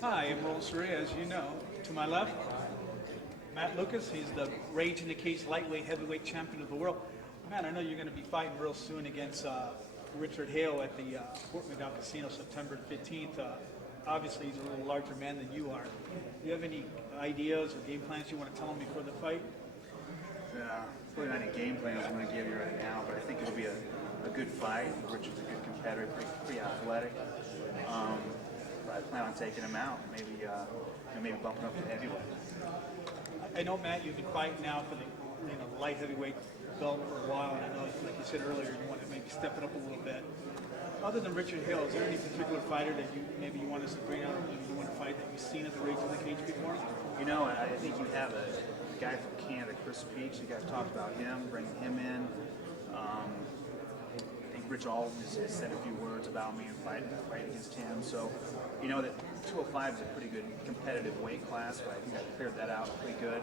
Hi, I'm Roland Surrey, as you know. To my left, Matt Lucas. He's the Rage in the Cage lightweight heavyweight champion of the world. Matt, I know you're going to be fighting real soon against Richard Hale at the Fort McDowell Casino September 15th. Obviously, he's a little larger man than you are. Do you have any ideas or game plans you want to tell him before the fight? Probably not any game plans I'm going to give you right now, but I think it'll be a good fight. Richard's a good competitor, pretty athletic. I plan on taking him out, maybe bumping up to heavyweight. I know, Matt, you've been fighting now for the light heavyweight belt for a while, and I know, like you said earlier, you want to maybe step it up a little bit. Other than Richard Hill, is there any particular fighter that maybe you want us to bring out, or maybe you want to fight that you've seen at the Rage in the Cage before? You know, I think you have a guy from Canada, Chris Peach. You got to talk about him, bringing him in. I think Rich Alden has said a few words about me and fight against him. So, you know that 205 is a pretty good competitive weight class, but I think I cleared that out pretty good.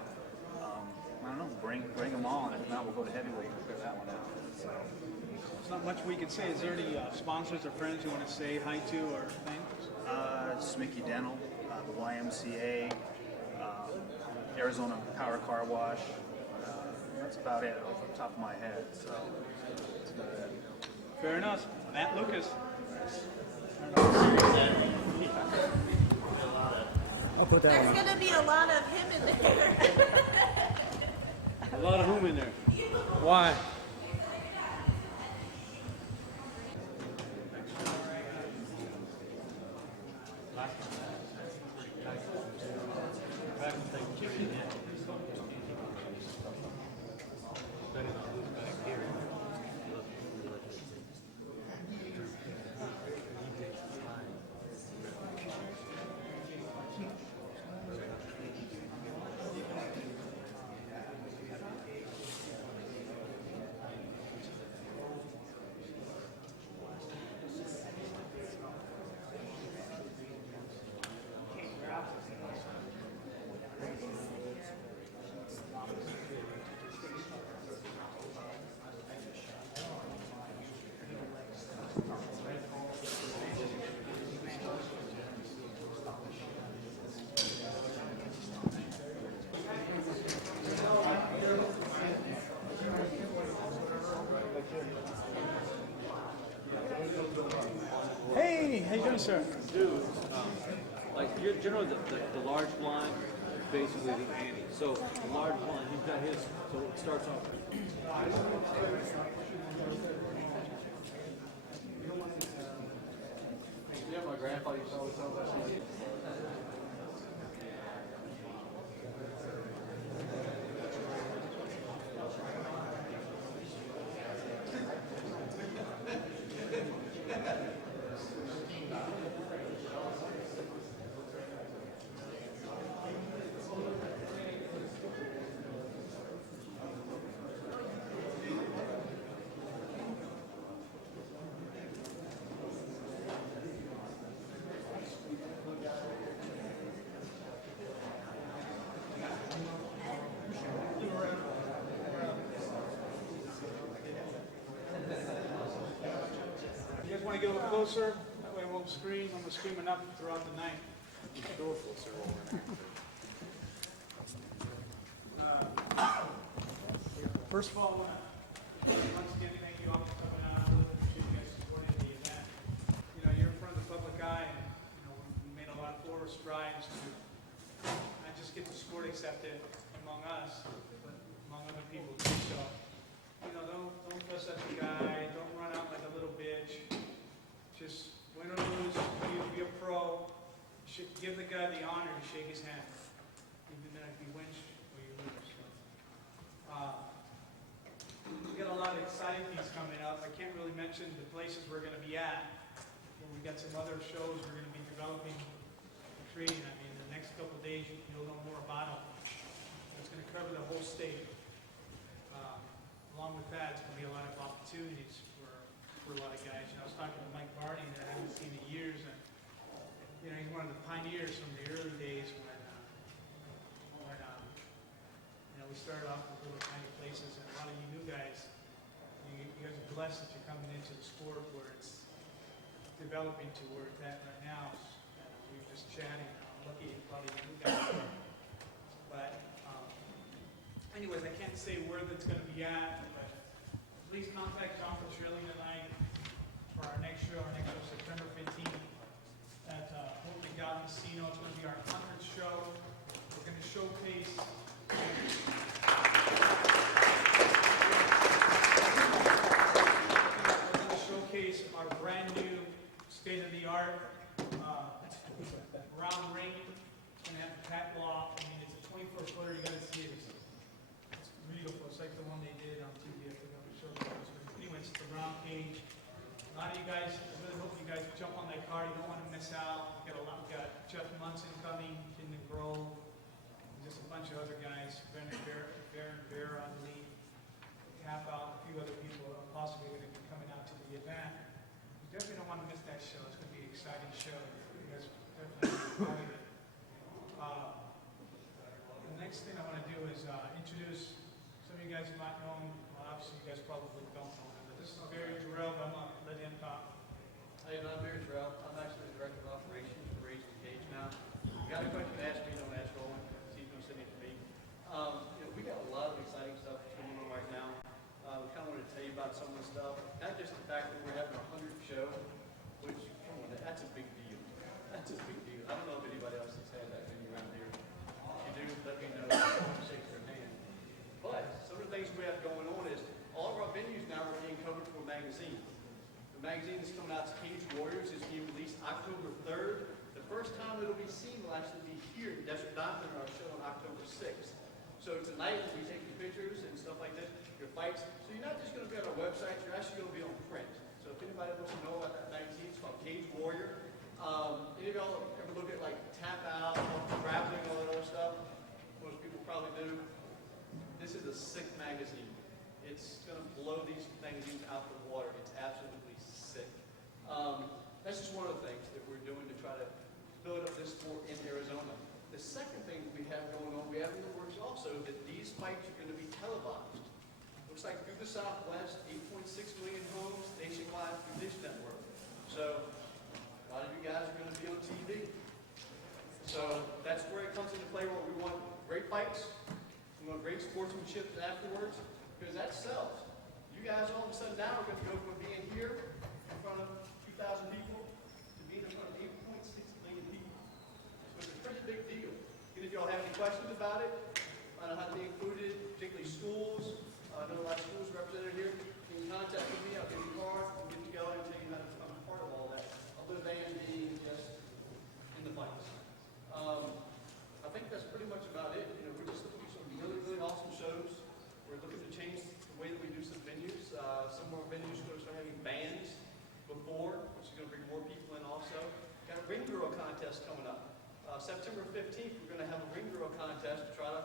I don't know, bring them all, and if not, we'll go to heavyweight and clear that one out. So. There's not much we can say. Is there any sponsors or friends you want to say hi to or things? Smicky Dental, the YMCA, Arizona Power Car Wash. That's about it off the top of my head. So that's about it. Fair enough. Matt Lucas. I'll put that There's one on. going to be a lot of him in there. A lot of whom in there? Why? Hey, how you doing, sir? Dude, like generally the large blind is basically the ante. So the large blind, he's got his, so it starts off. Yeah, my grandfather used to always tell that story. You guys want to get a little closer? That way I won't scream. I'm going to scream enough throughout the night. First of all, once again, thank you all for coming out. I really appreciate you guys supporting the event. You know, you're in front of the public eye, and we made a lot of forward strides to not just get the sport accepted among us, but among other people too. So, don't fuss at the guy. Don't run out like a little bitch. Just win or lose, be a pro. You should give the guy the honor to shake his hand, even if he wins or you lose. So, we got a lot of exciting things coming up. I can't really mention the places we're going to be at. But we got some other shows we're going to be developing and creating. I mean, the next couple of days you'll know more about them. It's going to cover the whole state. Along with that, it's going to be a lot of opportunities for a lot of guys. I was talking to Mike Barney that I haven't seen in years, and he's one of the pioneers from the early days when we started off with little tiny places, and a lot of you new guys, you guys are blessed that you're coming into the sport where it's developing to where it's at right now. And we were just chatting. can't say where that's going to be at, but please contact John Petrilli tonight for our next show. Our next show is September 15th at Hope Gal Casino. It's going to be our 100th show. We're going to showcase our brand new state-of-the-art round ring. It's going to have a catwalk. I mean, it's a 24-footer. You got to see it. It's beautiful. It's like the one they did on TV. I forgot to show you. Anyway, it's the round cage. A lot of you guys, I really hope you guys jump on that car. You don't want to miss out. We got Jeff Munson coming, Kinden Grove, and just a bunch of other guys. Baron Bear on lead. Half out, a few other people are possibly going to be coming out to the event. You definitely don't want to miss that show. It's going to be an exciting show. You guys definitely enjoy it. The next thing I want to do is introduce some of you guys who might know him. Well, obviously, you guys probably don't know him, but this is Barry Jarrell. I'm going to let him talk. Hey, I'm Barry Jarrell. I'm actually the Director of Operations for Ritc now. You got a question to ask me, don't ask Roland. See if you send it to me. We got a lot of exciting stuff going on right now. We kind of want to tell you about some of the stuff. Not just the fact that we're having our 100th show, which, come on, that's a big deal. That's a big deal. I don't know if anybody else has had that venue around here. If you do, let me know. I'll shake your hand. But some of the things we have going on is all of our venues now are being covered for a magazine. The magazine that's coming out to Cage Warriors is being released October 3rd. The first time it'll be seen will actually be here in Desert Diamond on our show on October 6th. So tonight we'll be taking pictures and stuff like this, your fights. So you're not just going to be on our website, you're actually going to be on print. So if anybody wants to know about that magazine, it's called Cage Warrior. Any of y'all ever look at like Tap Out, Grappling, all that other stuff? Most people probably do. This is a sick magazine. It's going to blow these magazines out the water. It's absolutely sick. That's just one of the things that we're doing to try to build up this sport in Arizona. The second thing we have going on, we have in the works also that these fights are going to be televised. Looks like through the Southwest, 8.6 million homes nationwide through Dish Network. So a lot of you guys are going to be on TV. So that's where it comes into play where we want great fights, we want great sportsmanship afterwards, because that sells. You guys all of a sudden now are going to go from being here in front of 2,000 people to being in front of 8.6 million people. So it's a pretty big deal. And if y'all have any questions about it, I don't know how to be included, particularly schools. I know a lot of schools represented here. You can contact me, I'll give you a card, we'll get together and tell you how to become a part of all that. Other than being just in the fights. I think that's pretty much about it. We're just looking for some really, really awesome shows. We're looking to change the way that we do some venues. Some of our venues are going to start having bands before, which is going to bring more people in also. Got a ring girl contest coming up. September 15th, we're going to have a ring girl contest to try to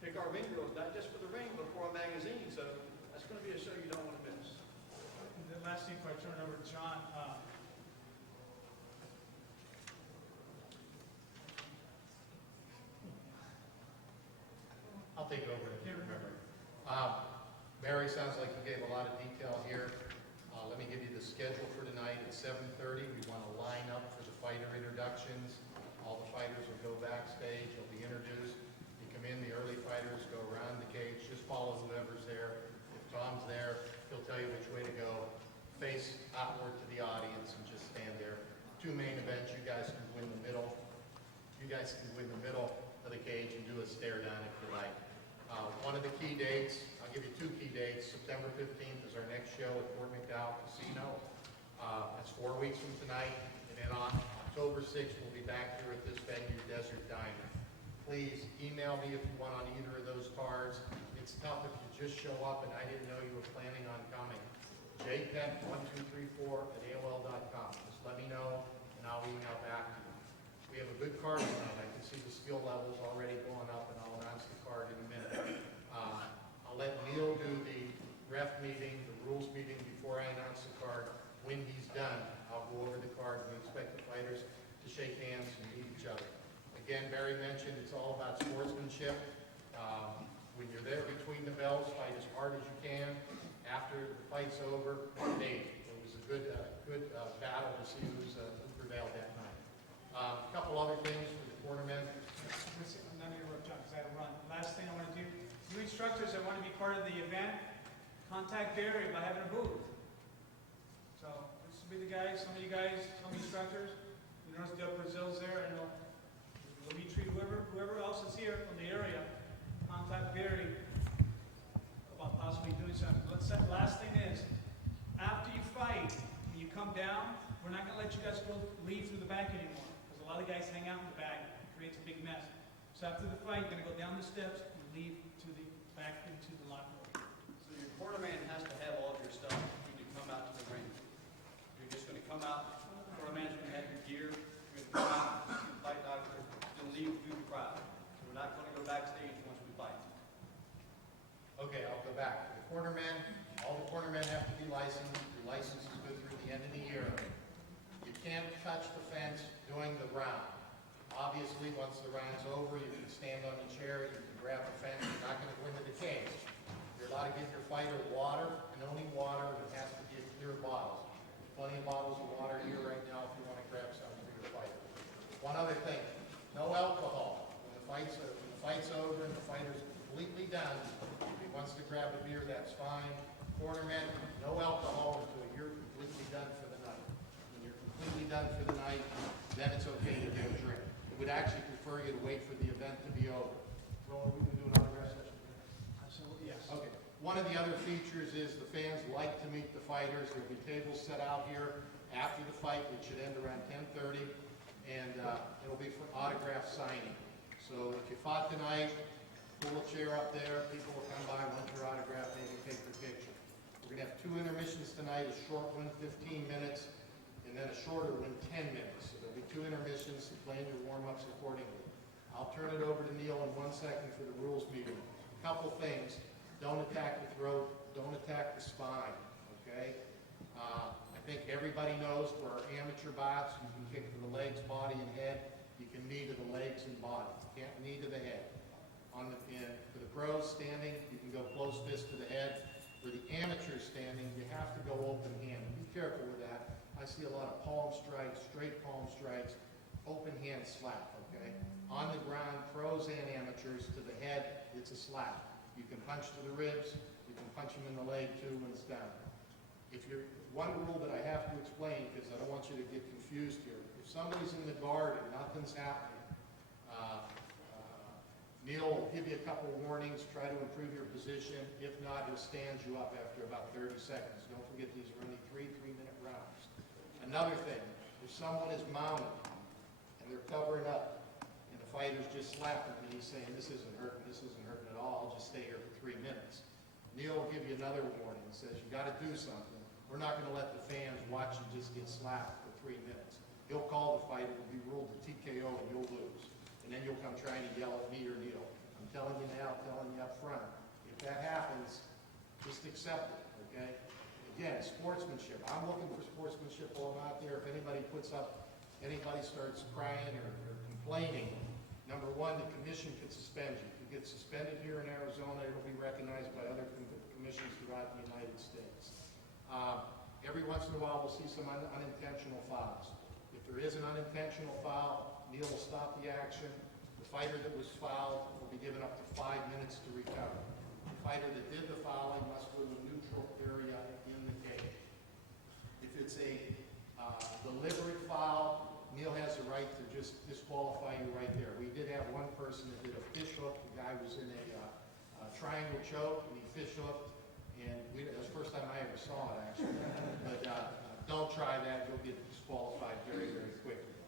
pick our ring girls, not just for the ring, but for our magazine. So that's going to be a show you don't want to miss. And the last thing before I turn it over to John, I'll take it over if you remember. Barry, sounds like you gave a lot of detail here. Let me give you the schedule for tonight. At 7:30, we want to line up for the fighter introductions. All the fighters will go backstage. They'll be introduced. You come in, the early fighters go around the cage. Just follow whoever's there. If Tom's there, he'll tell you which way to go. Face outward to the audience and just stand there. Two main events. You guys can win the middle. You guys can win the middle of the cage and do a stare down if you like. One of the key dates, I'll give you two key dates. September 15th is our next show at Fort McDowell Casino. That's 4 weeks from tonight. And then on October 6th, we'll be back here at this venue, Desert Diamond. Please email me if you want on either of those cards. It's tough if you just show up and I didn't know you were planning on coming. jpet1234@aol.com. Just let me know and I'll email back to you. We have a good card tonight. I can see the skill levels already going up, and I'll announce the card in a minute. I'll let Neil do the ref meeting, the rules meeting before I announce the card. When he's done, I'll go over the card. We expect the fighters to shake hands and meet each other. Again, Barry mentioned it's all about sportsmanship. When you're there between the bells, fight as hard as you can. After the fight's over, hey, it was a good battle to see who prevailed that night. A couple other things for the tournament. I'm not going to interrupt John because I had to run. Last thing I want to do, you new instructors that want to be part of the event, contact Barry by having a booth. So this will be the guys, some of you guys, some instructors. You notice Del Brazil's there, and Ritc, whoever else is here from the area, contact Barry about possibly doing something. Last thing is, after you fight, when you come down, we're not going to let you guys leave through the back anymore, because a lot of guys hang out in the back. It creates a big mess. So after the fight, you're going to go down the steps and leave to the back into the locker room. So your cornerman has to have all of your stuff when you come out to the ring. You're just going to come out, cornerman's going to have your gear, you're going to come out, see the fight doctor, then leave through the crowd. So we're not going to go backstage once we fight. Okay, I'll go back. The cornermen, all the cornermen have to be licensed. Your license is good through the end of the year. You can't touch the fence during the round. Obviously, once the round's over, you can stand on the chair, you can grab the fence, you're not going to go into the cage. You're allowed to give your fighter water, and only water, and it has to be a clear bottle. There's plenty of bottles of water here right now if you want to grab some for your fighter. One other thing, no alcohol. When the fight's over and the fighter's completely done, if he wants to grab a beer, that's fine. Cornermen, no alcohol until you're completely done for the night. When you're completely done for the night, then it's okay to get a drink. I would actually prefer you to wait for the event to be over. Roland, we can do an autograph session? Absolutely, yes. Okay. One of the other features is the fans like to meet the fighters. There'll be tables set out here after the fight, which should end around 10:30, and it'll be for autograph signing. So if you fought tonight, pull a chair up there, people will come by, want your autograph, maybe take your picture. We're going to have 2 intermissions tonight, a short one, 15 minutes, and then a shorter one, 10 minutes. So there'll be 2 intermissions, so plan your warm-ups accordingly. I'll turn it over to Neil in 1 second for the rules meeting. Couple things. Don't attack the throat. Don't attack the spine, okay? I think everybody knows for our amateur bouts, you can kick to the legs, body, and head. You can knee to the legs and body. You can't knee to the head. For the pros standing, you can go close fist to the head. For the amateurs standing, you have to go open hand. Be careful with that. I see a lot of palm strikes, straight palm strikes, open hand slap, okay? On the ground, pros and amateurs, to the head, it's a slap. You can punch to the ribs, you can punch them in the leg too when it's down. One rule that I have to explain, because I don't want you to get confused here. If somebody's in the guard and nothing's happening, Neil will give you a couple warnings, try to improve your position. If not, he'll stand you up after about 30 seconds. Don't forget these are only 3-minute rounds. Another thing, if someone is mounted and they're covering up and the fighter's just slapping me, he's saying, this isn't hurting at all, I'll just stay here for 3 minutes. Neil will give you another warning and says, you got to do something. We're not going to let the fans watch you just get slapped for 3 minutes. He'll call the fight, it'll be ruled a TKO, and you'll lose. And then you'll come trying to yell at me or Neil. I'm telling you now, I'm telling you up front. If that happens, just accept it, okay? Again, sportsmanship. I'm looking for sportsmanship while I'm out there. If anybody starts crying or complaining, number one, the commission could suspend you. If you get suspended here in Arizona, it'll be recognized by other commissions throughout the United States. Every once in a while, we'll see some unintentional fouls. If there is an unintentional foul, Neil will stop the action. The fighter that was fouled will be given up to 5 minutes to recover. The fighter that did the fouling must go to a neutral area in the cage. If it's a deliberate foul, Neil has the right to just disqualify you right there. We did have one person that did a fish hook. The guy was in a triangle choke, and he fish hooked. And it was the first time I ever saw it, actually. But don't try that. You'll get disqualified very, very quickly.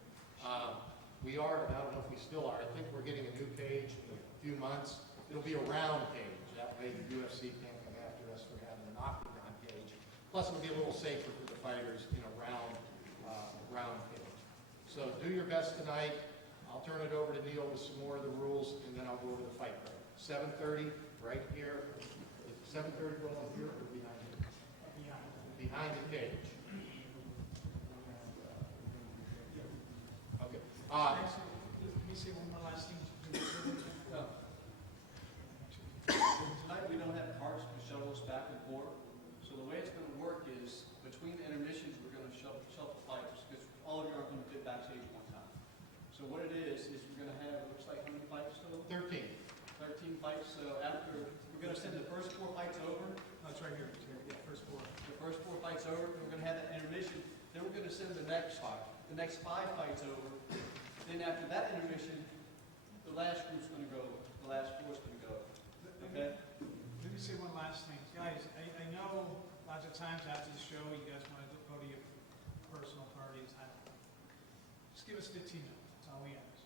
We are, and I don't know if we still are, I think we're getting a new cage in a few months. It'll be a round cage. That way the UFC can't come after us for having an octagon cage. Plus it'll be a little safer for the fighters in a round cage. So do your best tonight. I'll turn it over to Neil with some more of the rules, and then I'll go over the fight card. 7:30, right here. 7:30 go up here or behind here? Behind the cage. Okay. Let me say one more last thing. Tonight, we don't have cars to shuttle us back and forth. So the way it's going to work is, between intermissions, we're going to shuffle fighters, because all of you aren't going to fit backstage at one time. So what it is we're going to have, it looks like how many fights total? 13. 13 fights. So after We're gonna send the first 4 fights over. No, it's right here. It's here. Yeah, first four. The first 4 fights over, we're gonna have that intermission, then we're gonna send the next 5 fights over. Then after that intermission, the last group's gonna go, the last 4's gonna go. Okay? Let me say one last thing. Guys, I know lots of times after the show, you guys want to go to your personal parties. Just give us 15 minutes. That's all we ask.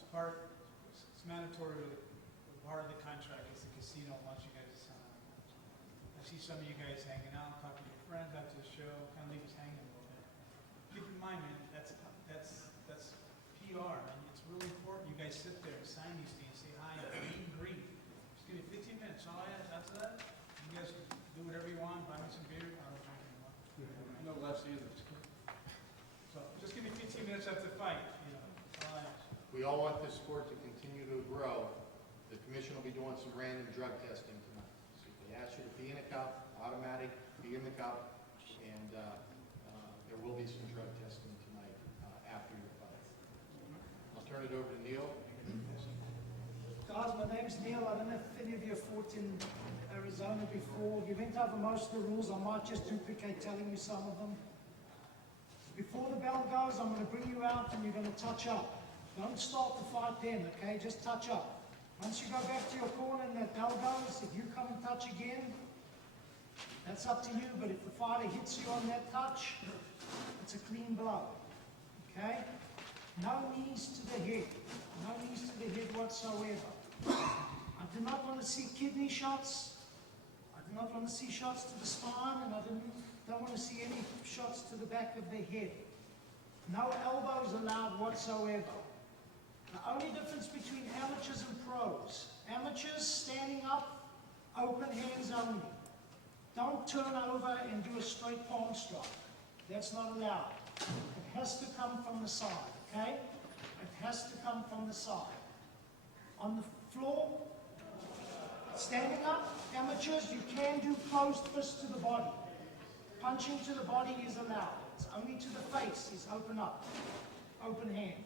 It's mandatory, part of the contract is the casino wants you guys to sign up. I see some of you guys hanging out, talking to your friends after the show, kind of leave us hanging a little bit. Keep in mind, man, that's PR, and it's really important. You guys sit there and sign these things, say hi, meet and greet. Just give me 15 minutes. All I ask after that, you guys can do whatever you want, buy me some beer, I don't drink anymore. No less either. So just give me 15 minutes after the fight, that's all I ask. We all want this sport to continue to grow. The commission will be doing some random drug testing tonight. So if they ask you to be in a cup, automatic, be in the cup, and there will be some drug testing tonight after your fight. I'll turn it over to Neil. Guys, my name's Neil. I don't know if any of you have fought in Arizona before. We went over most of the rules. I might just duplicate telling you some of them. Before the bell goes, I'm going to bring you out and you're going to touch up. Don't start the fight then, okay? Just touch up. Once you go back to your corner and that bell goes, if you come and touch again, that's up to you. But if the fighter hits you on that touch, it's a clean blow, okay? No knees to the head. No knees to the head whatsoever. I do not want to see kidney shots. I do not want to see shots to the spine, and I don't want to see any shots to the back of the head. No elbows allowed whatsoever. The only difference between amateurs and pros, amateurs standing up, open hands only. Don't turn over and do a straight palm strike. That's not allowed. It has to come from the side, okay? It has to come from the side. On the floor, standing up, amateurs, you can do closed fist to the body. Punching to the body is allowed. It's only to the face is open up, open hand.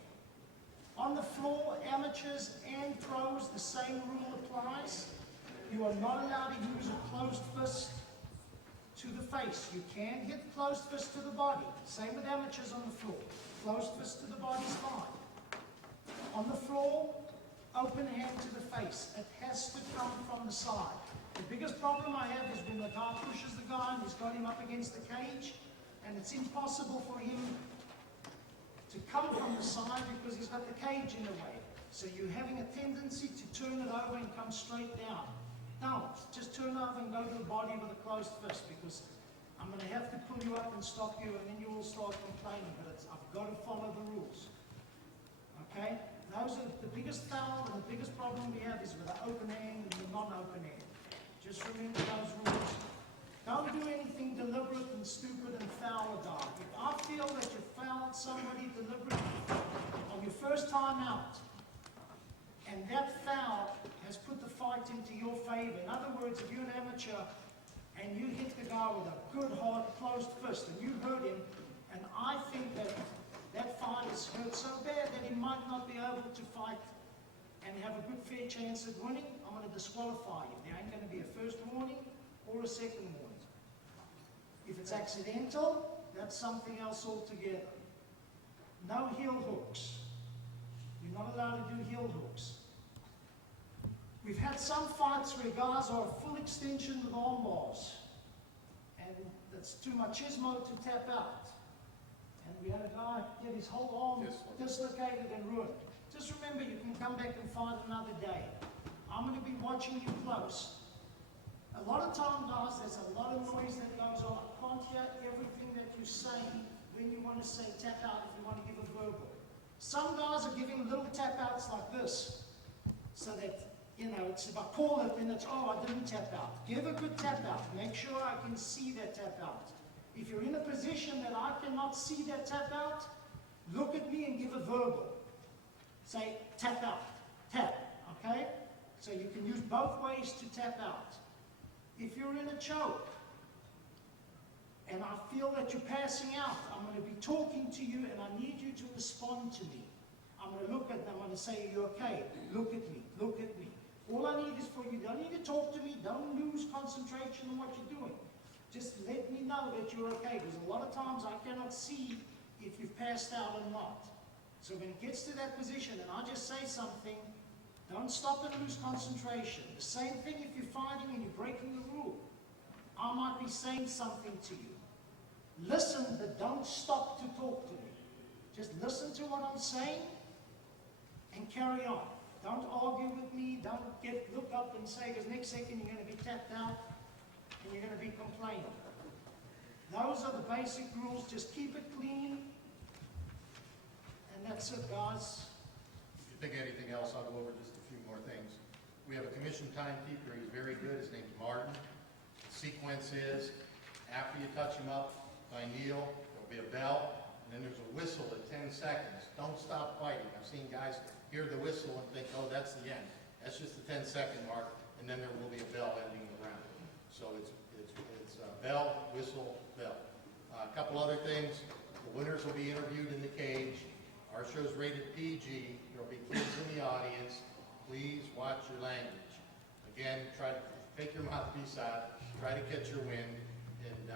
On the floor, amateurs and pros, the same rule applies. You are not allowed to use a closed fist to the face. You can hit closed fist to the body. Same with amateurs on the floor. Closed fist to the body is fine. On the floor, open hand to the face. It has to come from the side. The biggest problem I have is when the guy pushes the guy and he's got him up against the cage, and it's impossible for him to come from the side because he's got the cage in the way. So you're having a tendency to turn it over and come straight down. Don't. Just turn over and go to the body with a closed fist, because I'm going to have to pull you up and stop you, and then you will start complaining. But I've got to follow the rules. Okay? Those are the biggest foul, and the biggest problem we have is with the open hand and the non-open hand. Just remember those rules. Don't do anything deliberate and stupid and foul a guy. If I feel that you fouled somebody deliberately on your first time out, and that foul has put the fight into your favor. In other words, if you're an amateur and you hit the guy with a good, hard, closed fist, and you hurt him, and I think that that fight is hurt so bad that he might not be able to fight and have a good, fair chance at winning, I'm going to disqualify him. There ain't going to be a first warning or a second warning. If it's accidental, that's something else altogether. No heel hooks. You're not allowed to do heel hooks. We've had some fights where guys are a full extension with arm bars, and it's too machismo to tap out. And we had a guy get his whole arm dislocated and ruined. Just remember, you can come back and fight another day. I'm going to be watching you close. A lot of time, guys, there's a lot of noise that goes on. I can't hear everything that you say when you want to say tap out, if you want to give a verbal. Some guys are giving little tap outs like this, so that, it's, if I call it, then it's, oh, I didn't tap out. Give a good tap out. Make sure I can see that tap out. If you're in a position that I cannot see that tap out, look at me and give a verbal. Say, tap out, tap, okay? So you can use both ways to tap out. If you're in a choke, and I feel that you're passing out, I'm going to be talking to you, and I need you to respond to me. I'm going to look at them, I'm going to say, are you okay? Look at me, look at me. All I need is for you, don't need to talk to me, don't lose concentration on what you're doing. Just let me know that you're okay, because a lot of times I cannot see if you've passed out or not. So when it gets to that position and I just say something, don't stop and lose concentration. The same thing if you're fighting and you're breaking the rule. I might be saying something to you. Listen, but don't stop to talk to me. Just listen to what I'm saying and carry on. Don't argue with me. Don't look up and say, because next second you're going to be tapped out and you're going to be complaining. Those are the basic rules. Just keep it clean. And that's it, guys. If you think of anything else, I'll go over just a few more things. We have a commission timekeeper. He's very good. His name's Martin. The sequence is, after you touch him up, I kneel, there'll be a bell, and then there's a whistle at 10 seconds. Don't stop fighting. I've seen guys hear the whistle and think, oh, that's the end. That's just the 10-second mark, and then there will be a bell ending the round. So it's bell, whistle, bell. A couple other things. The winners will be interviewed in the cage. Our show's rated PG. There'll be kids in the audience. Please watch your language. Again, try to take your mouthpiece out. Try to catch your wind. And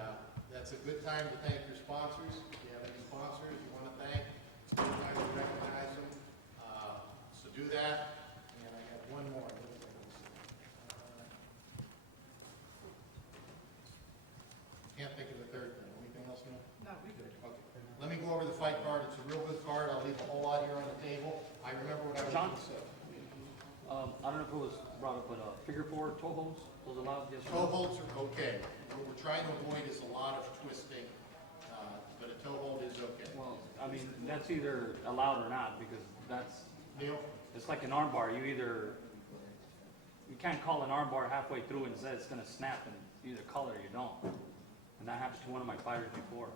that's a good time to thank your sponsors. If you have any sponsors you want to thank, it's a good time to recognize them. So do that. And I have one more. Can't think of the third thing. Anything else, Neil? No, we good. Okay. Let me go over the fight card. It's a real good card. I'll leave a whole lot here on the table. I remember what I was John? going to say. I don't know if it was brought up, but figure four toe holds, those allowed? Yes or Toe no? holds are okay. What we're trying to avoid is a lot of twisting, but a toe hold is okay. Well, I mean, that's either allowed or not, because Neil? it's like an arm bar. You can't call an arm bar halfway through and say it's gonna snap and you either call it or you don't. And that happened to one of my fighters before.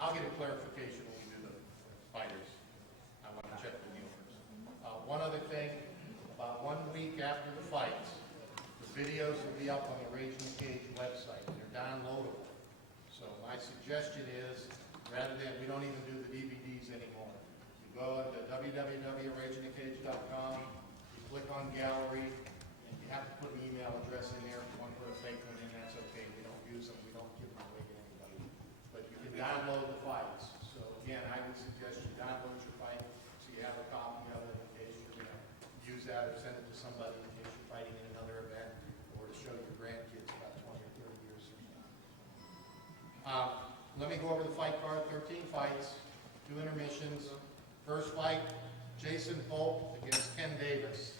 I'll get a clarification when we do the fighters. I want to check with you first. One other thing, about 1 week after the fights, the videos will be up on the Rage in the Cage website. They're downloadable. So my suggestion is, rather than, we don't even do the DVDs anymore. You go to www.rageinthecage.com, you click on gallery, and you have to put an email address in there. If you want to put a fake one in, that's okay. We don't use them. We don't give them away to anybody. But you can download the fights. So again, I would suggest you download your fight so you have a copy of it in case you're going to use that or send it to somebody in case you're fighting in another event or to show your grandkids about 20 or 30 years from now. Let me go over the fight card. 13 fights, 2 intermissions. First fight, Jason Polk against Ken Davis.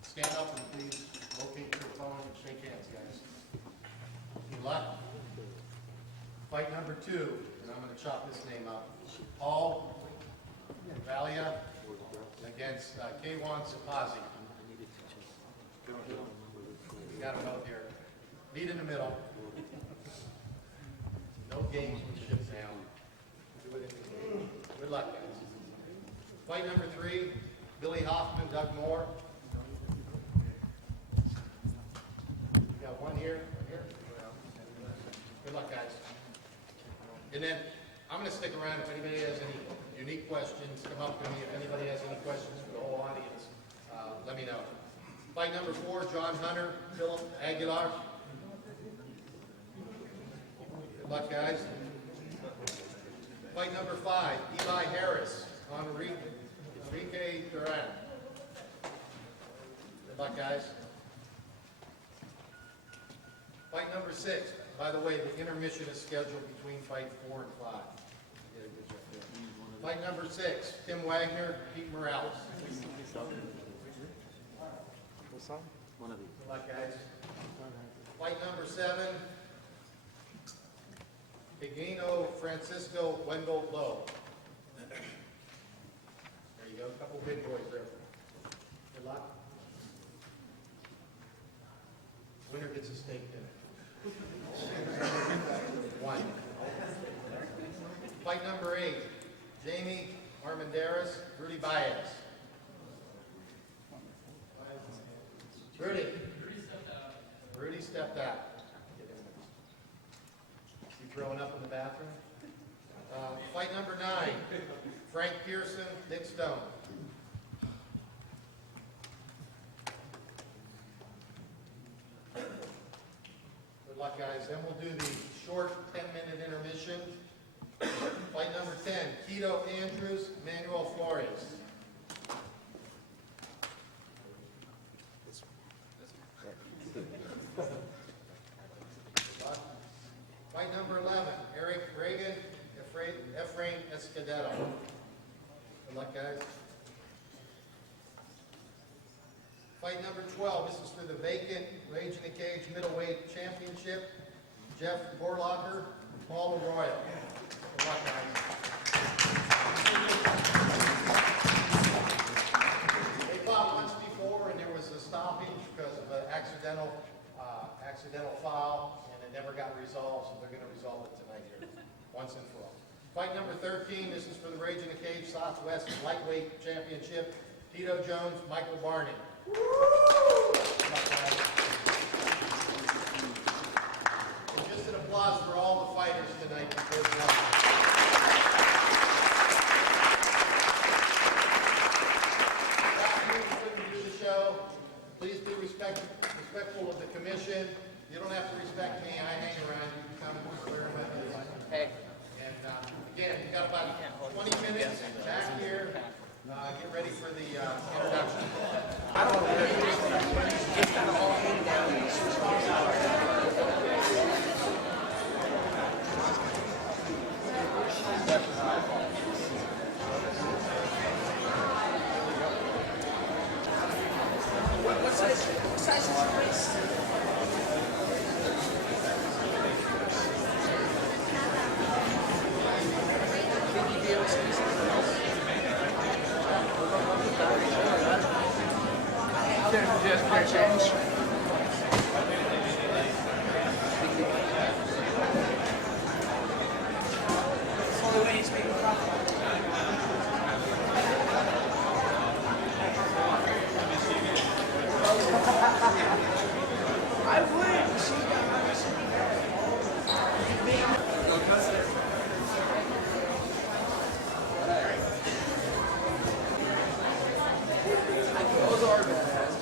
Stand up and please locate your phone and shake hands, guys. Good luck. Fight number 2, and I'm going to chop this name up. Paul Valia against Kwan Sapazi. We got them both here. Lead in the middle. No games with ships now. Do it in the game. Good luck, guys. Fight number 3, Billy Hoffman, Doug Moore. We got one here, one here. Good luck, guys. And then I'm going to stick around if anybody has any unique questions. Come up to me if anybody has any questions for the whole audience. Let me know. Fight number 4, John Hunter, Philip Aguilar. Good luck, guys. Fight number 5, Eli Harris, Enrique Duran. Good luck, guys. Fight number 6. By the way, the intermission is scheduled between fight 4 and 5. Fight number 6, Tim Wagner, Pete Morales. Good luck, guys. Fight number 7, Higino Francisco Wendell Lowe. There you go, a couple big boys there. Good luck. Winner gets a steak dinner. 1. Fight number 8, Jamie Armendariz, Rudy Baez. Rudy stepped out. You throwing up in the bathroom? Fight number 9, Frank Pearson, Nick Stone. Good luck, guys. Then we'll do the short 10-minute intermission. Fight number 10, Keto Andrews, Manuel Flores. Fight number 11, Eric Reagan, Efrain Escudero. Good luck, guys. Fight number 12, this is for the vacant Rage in the Cage Middleweight Championship. Jeff Borlacher, Paul Arroyo. Good luck, guys. They fought once before and there was a stoppage because of an accidental foul, and it never got resolved, so they're going to resolve it tonight here, once and for all. Fight number 13, this is for the Rage in the Cage Southwest Lightweight Championship. Tito Jones, Michael Barney. And just an applause for all the fighters tonight because couldn't do the show. Please be respectful of the commission. You don't have to respect me. I hang around. You can come and swear with me. Hey. And again, you've got about 20 minutes back here. Get ready for the introduction. I don't know. It's kind of all in down. What size is the race? Just fair change. It's the only way he's making profit. I would. She's got my city Those are badass.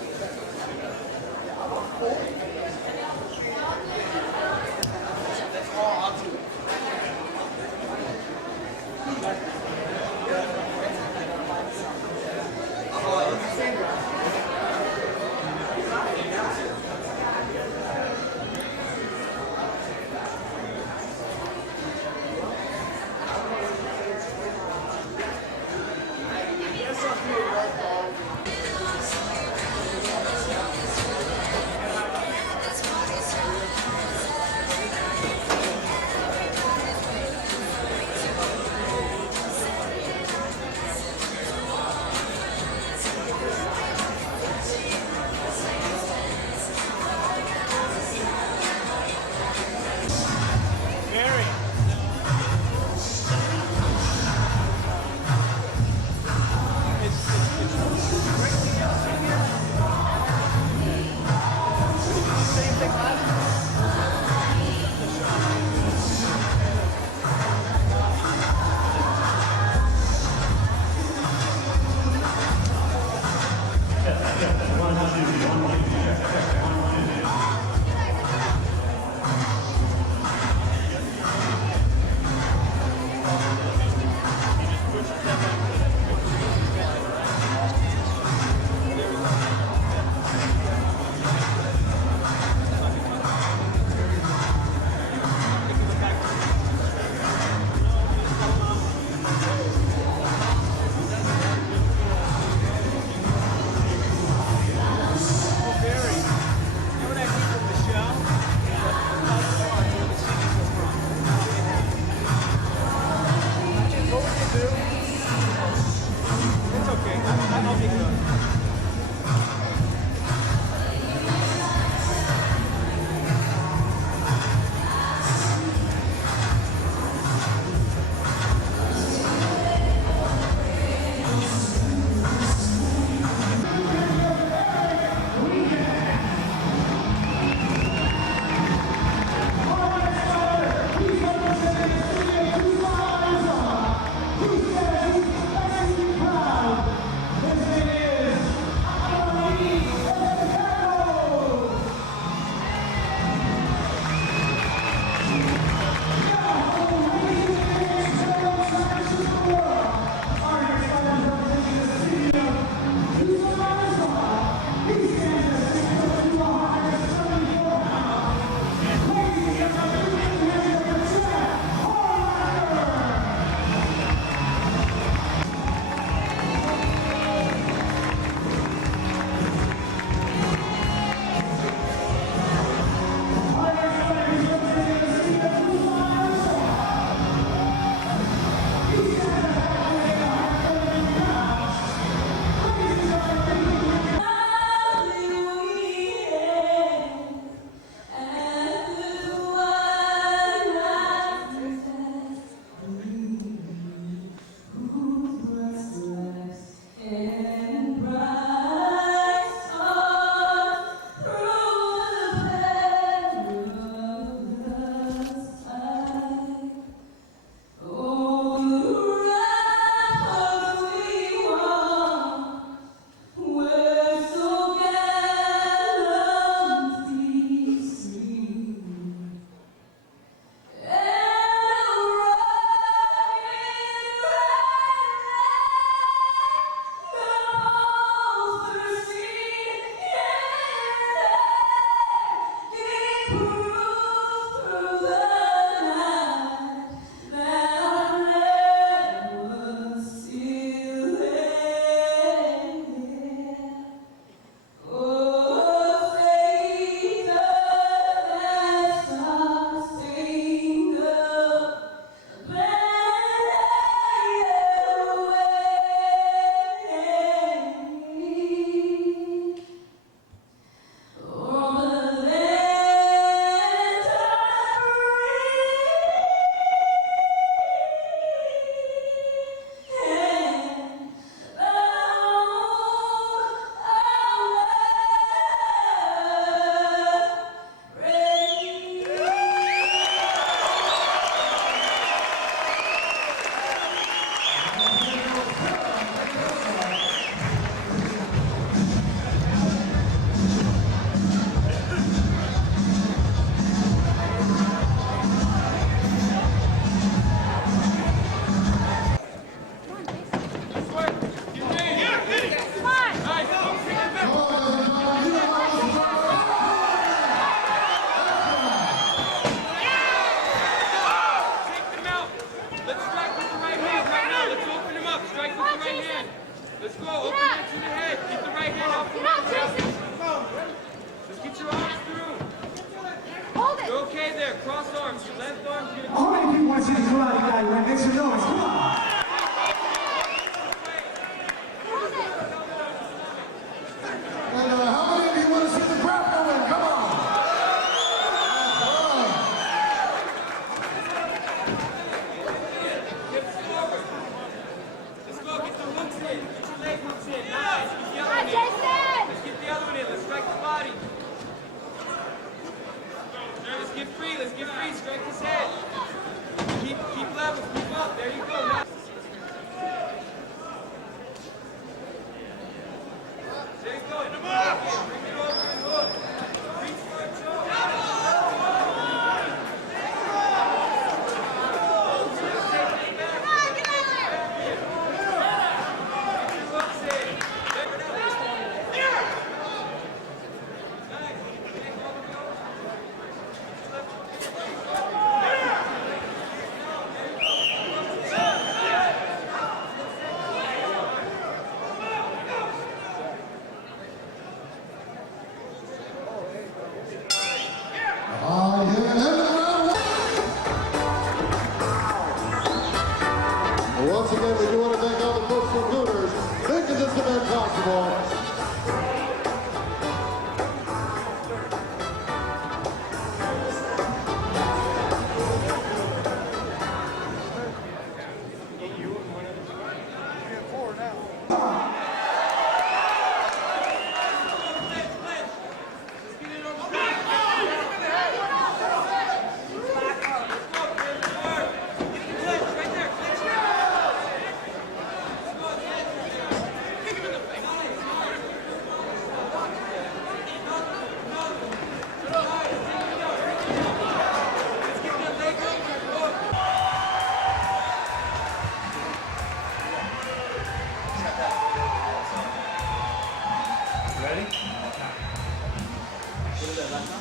Hold it. You're okay there. Cross arms. Your left arm's gonna How many people want to see the karate guy? Right? Make some noise. Come on. Hold it. And how many of you want to see the grappler win? Come on. Let's go. Get the hooks in. Get your leg hooks in. Nice. Get the other Come on, one in. Jason. Let's get the other one in. Let's strike the body. Let's get free. Let's get free. Strike his head. Keep level. Keep up. There you go. Now. There you go. Bring it over and hook. Reach for a choke. Once again, we do want to thank all the folks from Hooters making this event possible. Ready? What is that, left arm?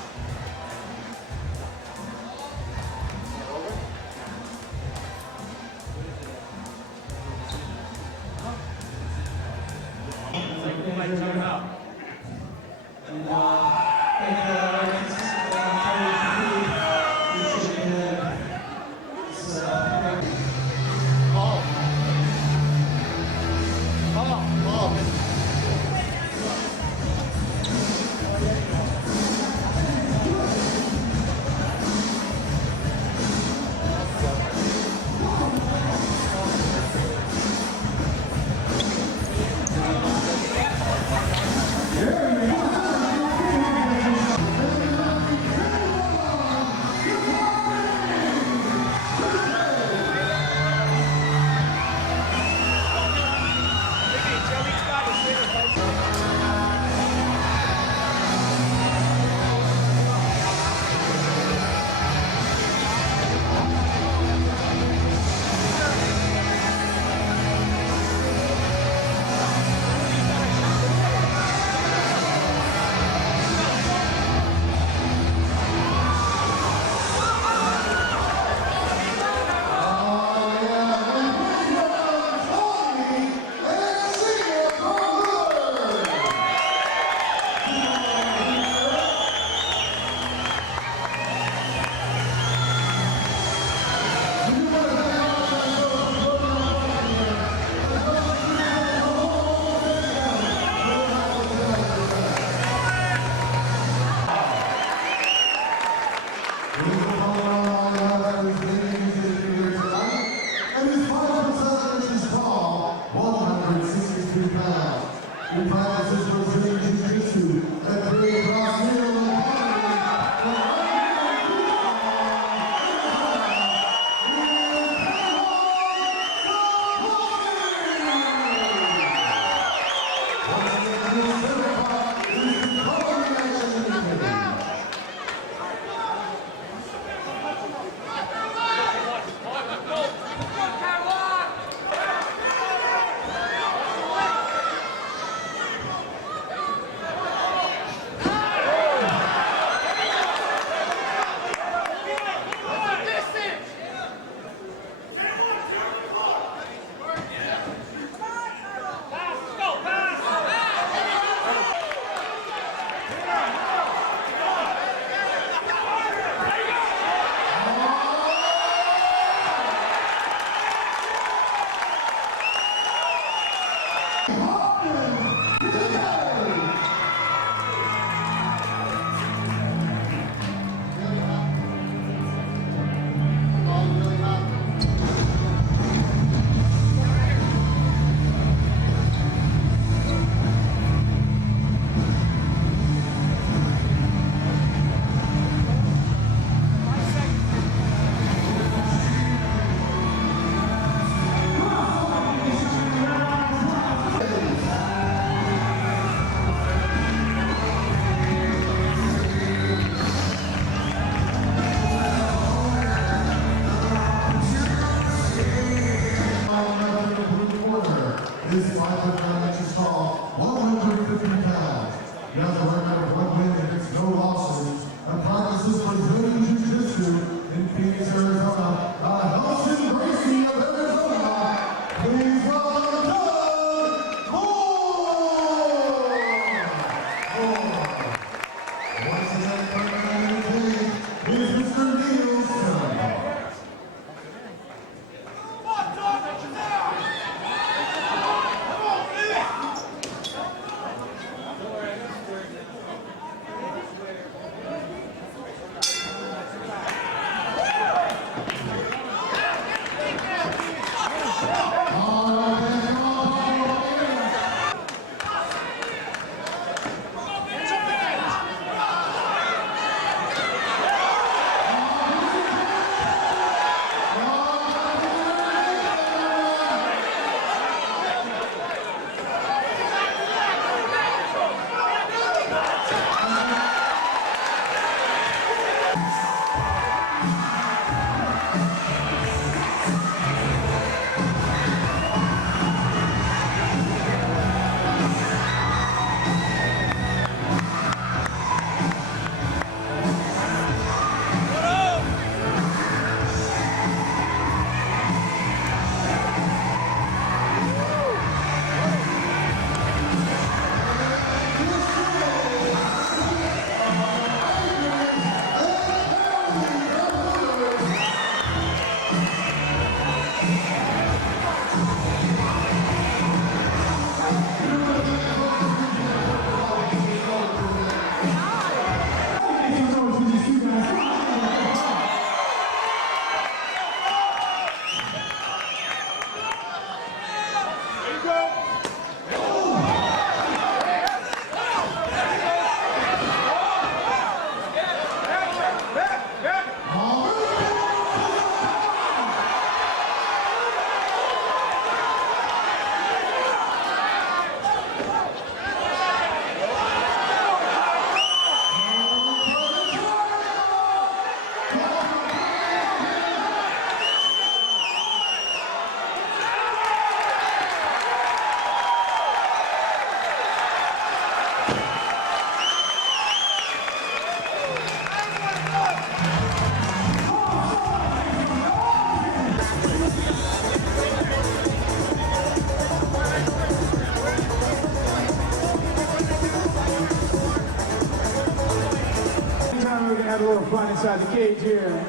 inside the cage here.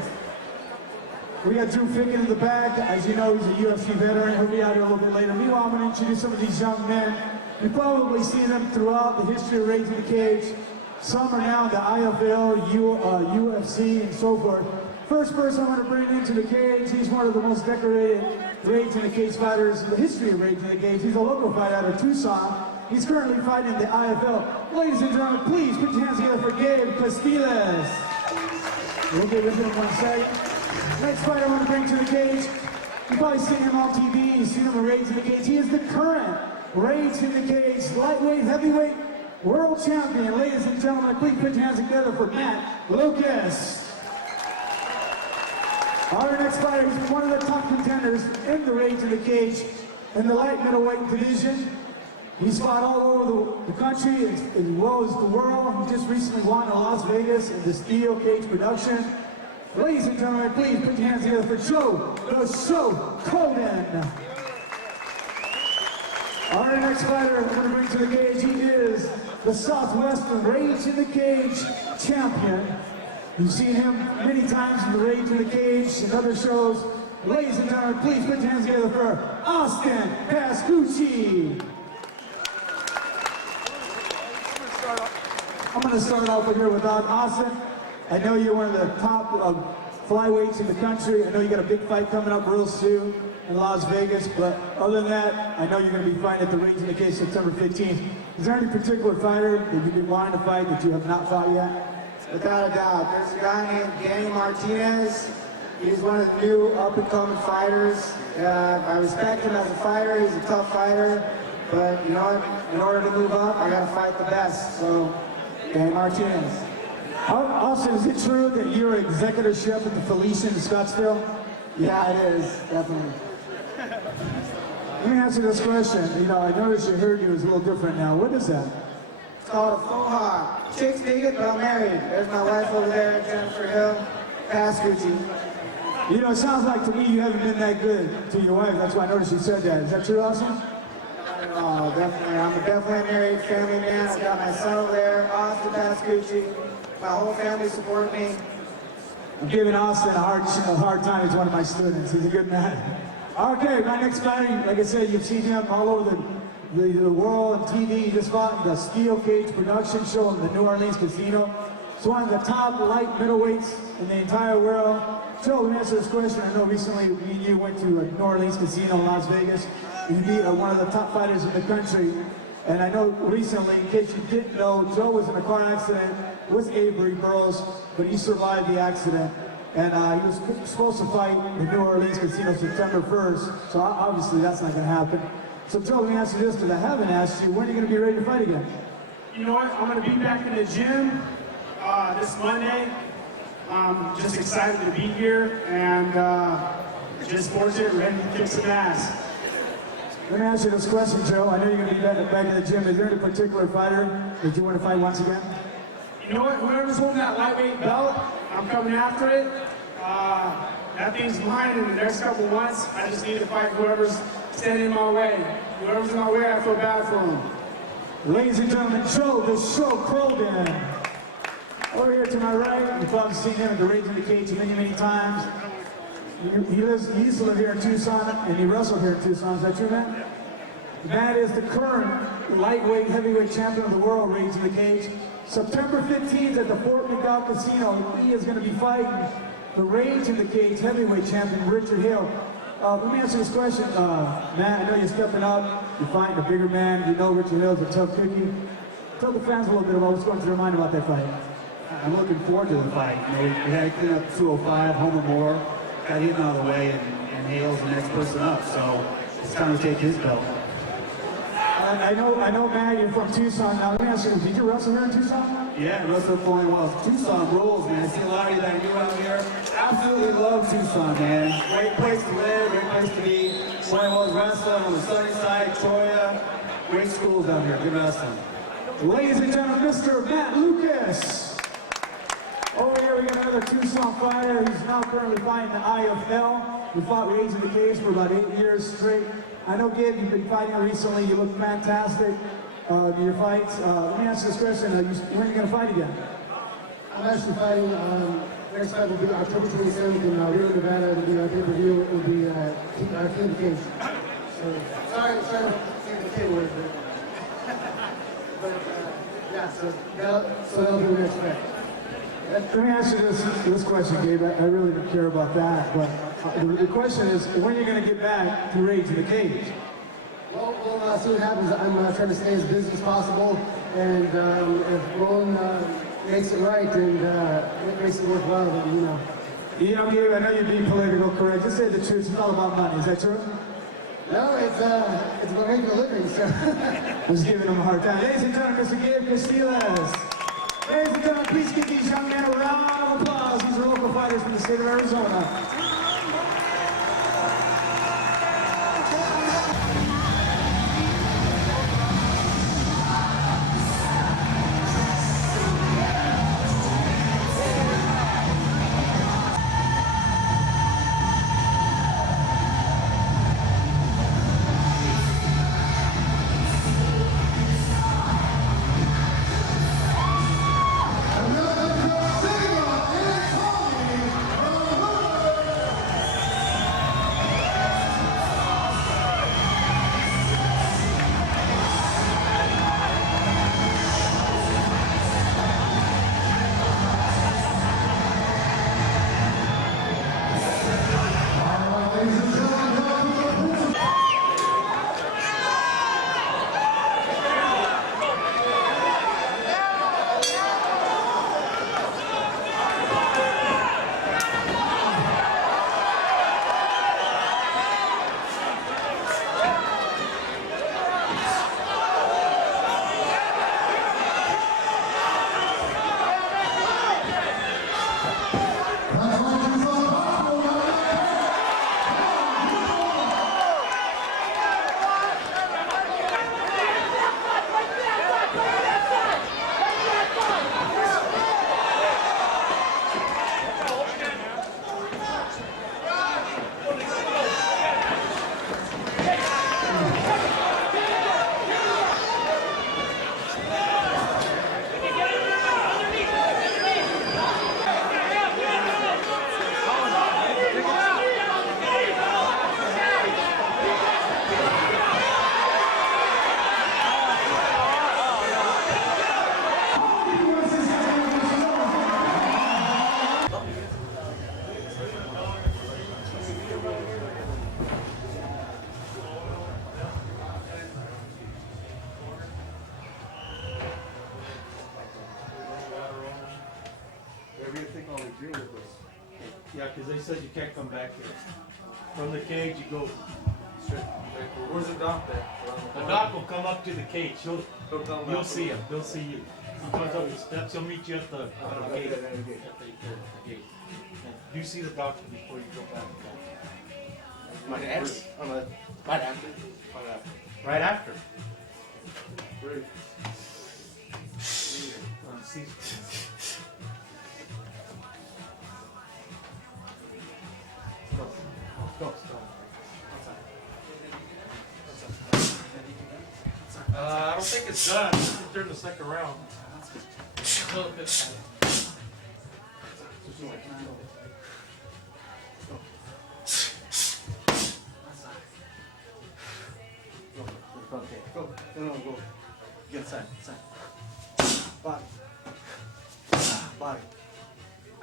We got Drew Ficken in the back. As you know, he's a UFC veteran. He'll be out here a little bit later. Meanwhile, I'm going to introduce some of these young men. You've probably seen them throughout the history of Raising the Cage. Some are now in the IFL, UFC, and so forth. First person I'm going to bring into the cage, he's one of the most decorated Rage in the Cage fighters in the history of Rage in the Cage. He's a local fighter out of Tucson. He's currently fighting in the IFL. Ladies and gentlemen, please put your hands together for Gabe Castillas. We'll get with him in 1 second. Next fighter I want to bring to the cage. You've probably seen him on TV, you've seen him in Rage in the Cage. He is the current Rage in the Cage lightweight, heavyweight world champion. Ladies and gentlemen, please put your hands together for Matt Lucas. Our next fighter is one of the top contenders in the Rage in the Cage in the light middleweight division. He's fought all over the country as well as the world. He just recently won in Las Vegas in the Steel Cage production. Ladies and gentlemen, please put your hands together for Joe the Show Coden. Our next fighter I'm going to bring to the cage, he is the Southwestern Rage in the Cage champion. You've seen him many times in the Rage in the Cage and other shows. Ladies and gentlemen, please put your hands together for Austin Pascucci. I'm going to start off here with Austin. I know you're one of the top flyweights in the country. I know you got a big fight coming up real soon in Las Vegas, but other than that, I know you're going to be fighting at the Rage in the Cage September 15th. Is there any particular fighter that you've been wanting to fight that you have not fought yet? Without a doubt. There's a guy named Danny Martinez. He's one of the new up-and-coming fighters. I respect him as a fighter. He's a tough fighter. But you know what? In order to move up, I got to fight the best. So, Danny Martinez. Austin, is it true that you're executive chef at the Felicia in Scottsdale? Yeah, it is. Definitely. Let me ask you this question. You know, I noticed your hairdo is a little different now. What is that? It's called a faux hawk. Chicks dig it, but I'm married. There's my wife over there, Jennifer Hill, Pascucci. You know, it sounds like to me you haven't been that good to your wife. That's why I noticed you said that. Is that true, Austin? Oh, definitely. I'm definitely a married family man. I got my son over there, Austin Pascucci. My whole family support me. I'm giving Austin a hard time. He's one of my students. He's a good man. Okay, my next fighter, like I said, you've seen him all over the world on TV. He just fought in the Steel Cage production show in the New Orleans Casino. It's one of the top light middleweights in the entire world. Joe, let me answer this question. I know recently me and you went to a New Orleans Casino in Las Vegas. You beat one of the top fighters in the country. And I know recently, in case you didn't know, Joe was in a car accident with Avery Burroughs, but he survived the accident. And he was supposed to fight in New Orleans Casino September 1st, so obviously that's not going to happen. So Joe, let me ask you this, because I haven't asked you, when are you going to be ready to fight again? You know what, I'm going to be back in the gym this Monday. I'm just excited to be here, and just fortunate, ready to kick some ass. Let me ask you this question, Joe. I know you're going to be back in the gym. Is there any particular fighter that you want to fight once again? You know what, whoever's holding that lightweight belt, I'm coming after it. That thing's mine in the next couple months. I just need to fight whoever's standing in my way. Whoever's in my way, I feel bad for them. Ladies and gentlemen, Joe the Show Croden. Over here to my right, you've probably seen him at the Rage in the Cage many, many times. He used to live here in Tucson, and he wrestled here in Tucson. Is that true, man? Matt is the current lightweight heavyweight champion of the world, Rage in the Cage. September 15th at the Fort McDowell Casino, he is going to be fighting the Rage in the Cage heavyweight champion, Richard Hill. Let me answer this question, Matt. I know you're stepping up. You're fighting a bigger man. You know Richard Hill's a tough cookie. Tell the fans a little bit about what's going through your mind about that fight. I'm looking forward to the fight. You know, we had to clean up 205, Homer Moore, got him out of the way, and Hale's the next person up. So it's time to take his belt. I know, Matt, you're from Tucson. Now, let me ask you, did you wrestle here in Tucson? Yeah, wrestle for well. Tucson rules, man. I see a lot of you that I knew out here. Absolutely love Tucson, man. Great place to live, great place to be. When I was wrestling on the sunny side, Troya, great schools out here, good wrestling. Ladies and gentlemen, Mr. Matt Lucas. Over here, we got another Tucson fighter. He's now currently fighting the IFL. We fought Rage in the Cage for about 8 years straight. I know, Gabe, you've been fighting recently. You look fantastic in your fights. Let me ask you this question. When are you going to fight again? I'm actually fighting Next fight will be October 27th in Reno, Nevada. It'll be our pay-per-view. It'll be King of the Cage. So, sorry to say the K word, but yeah, so that'll be the next fight. Let me ask you this question, Gabe. I really don't care about that, but the question is, when are you going to get back to Ritc in the cage? Well, we'll see what happens. I'm trying to stay as busy as possible, and if Roland makes it right and makes it worthwhile, then, you know. You know, Gabe, I know you're being politically correct. Just say the truth. It's all about money. Is that true? No, it's about making a living, so. Just giving them a hard time. Ladies and gentlemen, Mr. Gabe Castillas. Ladies and gentlemen, please give these young men a round of applause. These are local fighters from the state of Arizona. Yeah, because they said you can't come back here. From the cage, you go straight. Where's the doc at? The doc will come up to the cage. You'll see him. They'll see you. He comes up the steps. He'll meet you at the gate. At the gate. Do you see the doctor before you go back? Right after. Right after. Right after. Right. See. Go. I don't think it's done. During the second round. Go. Go. Get inside. Body.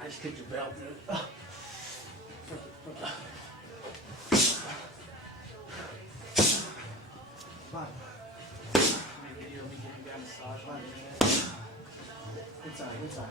I just take your belt, man. Body. Inside.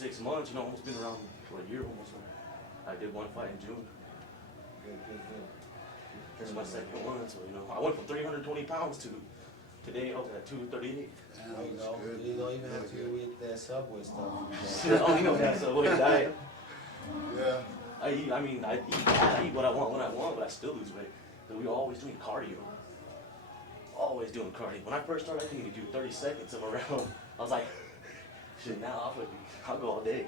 6 months, you know, almost been around for a year almost. I did one fight in June. It's my second one, so you know, I went from 320 pounds to today I was at 238. You don't even have to eat that Subway stuff. I don't even have Subway diet. Yeah. I eat what I want when I want, but I still lose weight. But we were always doing cardio. Always doing cardio. When I first started, I couldn't even do 30 seconds of a round. I was like, shit, now I'll go all day.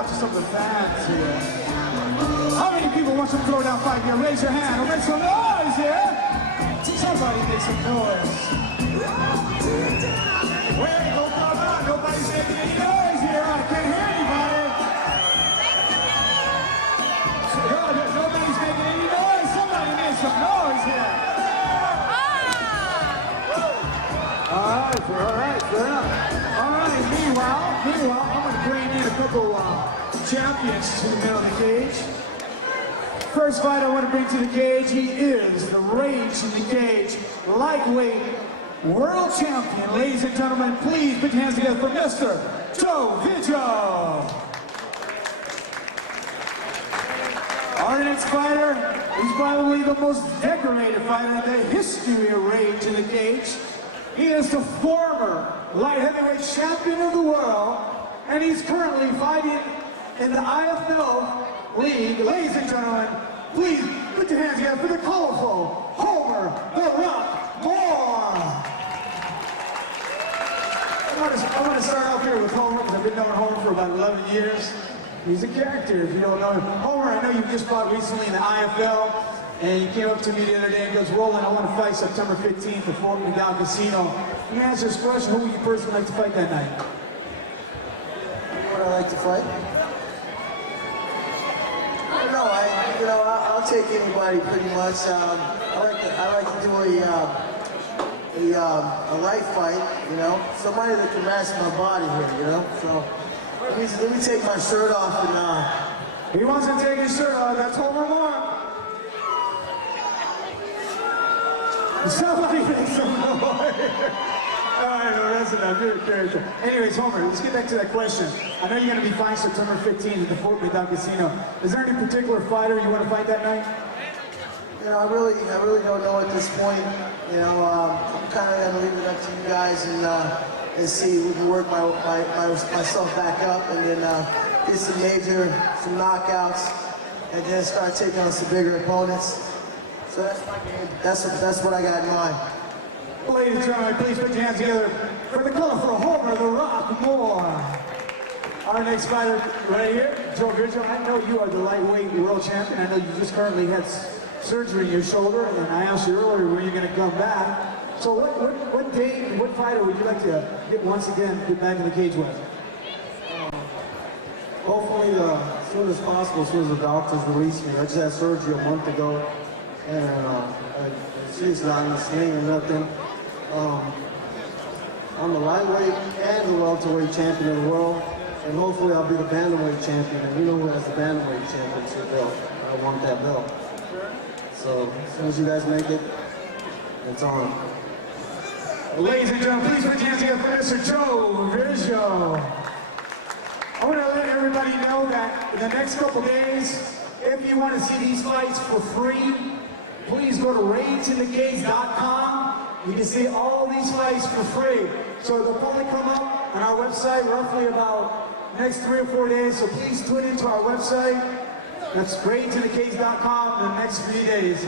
out to some of the fans here. How many people want some throwdown fight here? Raise your hand. Make some noise here. Somebody make some noise. Where you go, come on. Nobody's making any noise here. I can't hear anybody. Nobody's making any noise. Somebody make some noise here. All right, fair enough. All right, meanwhile, I'm going to bring in a couple champions to the middle of the cage. First fight I want to bring to the cage, he is the Rage in the Cage lightweight world champion. Ladies and gentlemen, please put your hands together for Mr. Joe Vigil. Our next fighter is probably the most decorated fighter in the history of Rage in the Cage. He is the former light heavyweight champion of the world, and he's currently fighting in the IFL League. Ladies and gentlemen, please put your hands together for the colorful Homer the Rock Moore. I want to start off here with Homer, because I've been knowing Homer for about 11 years. He's a character, if you don't know him. Homer, I know you just fought recently in the IFL, and you came up to me the other day and goes, Roland, I want to fight September 15th at Fort McDowell Casino. Let me answer this question, who would you personally like to fight that night? Who would I like to fight? I don't know. I'll take anybody pretty much. I like to do a light fight, you know, somebody that can match my body here, you know. So let me take my shirt off and he wants to take his shirt off. That's Homer Moore. Somebody make some noise. I know, that's enough. You're a character. Anyways, Homer, let's get back to that question. I know you're going to be fighting September 15th at the Fort McDowell Casino. Is there any particular fighter you want to fight that night? You know, I really don't know at this point. You know, I'm kind of going to leave it up to you guys and see if we can work myself back up and then get some knockouts, and then start taking on some bigger opponents. So that's my game. That's what I got in mind. Ladies and gentlemen, please put your hands together for the colorful Homer the Rock Moore. Our next fighter right here, Joe Vigil. I know you are the lightweight world champion. I know you just currently had surgery in your shoulder, and I asked you earlier when you're going to come back. So what day, what fighter would you like to get back in the cage with? Hopefully as soon as possible, as soon as the doctors release me. I just had surgery a month ago, and she's not in the sling or nothing. I'm the lightweight and the welterweight champion of the world, and hopefully I'll be the bantamweight champion, and you know who has the bantamweight championship belt. I want that belt. So as soon as you guys make it, it's on. Ladies and gentlemen, please put your hands together for Mr. Joe Vigil. I want to let everybody know that in the next couple days, if you want to see these fights for free, please go to RageInTheCage.com. You can see all these fights for free. So they'll probably come up on our website roughly about next 3 or 4 days. So please tune into our website. That's RageInTheCage.com in the next few days.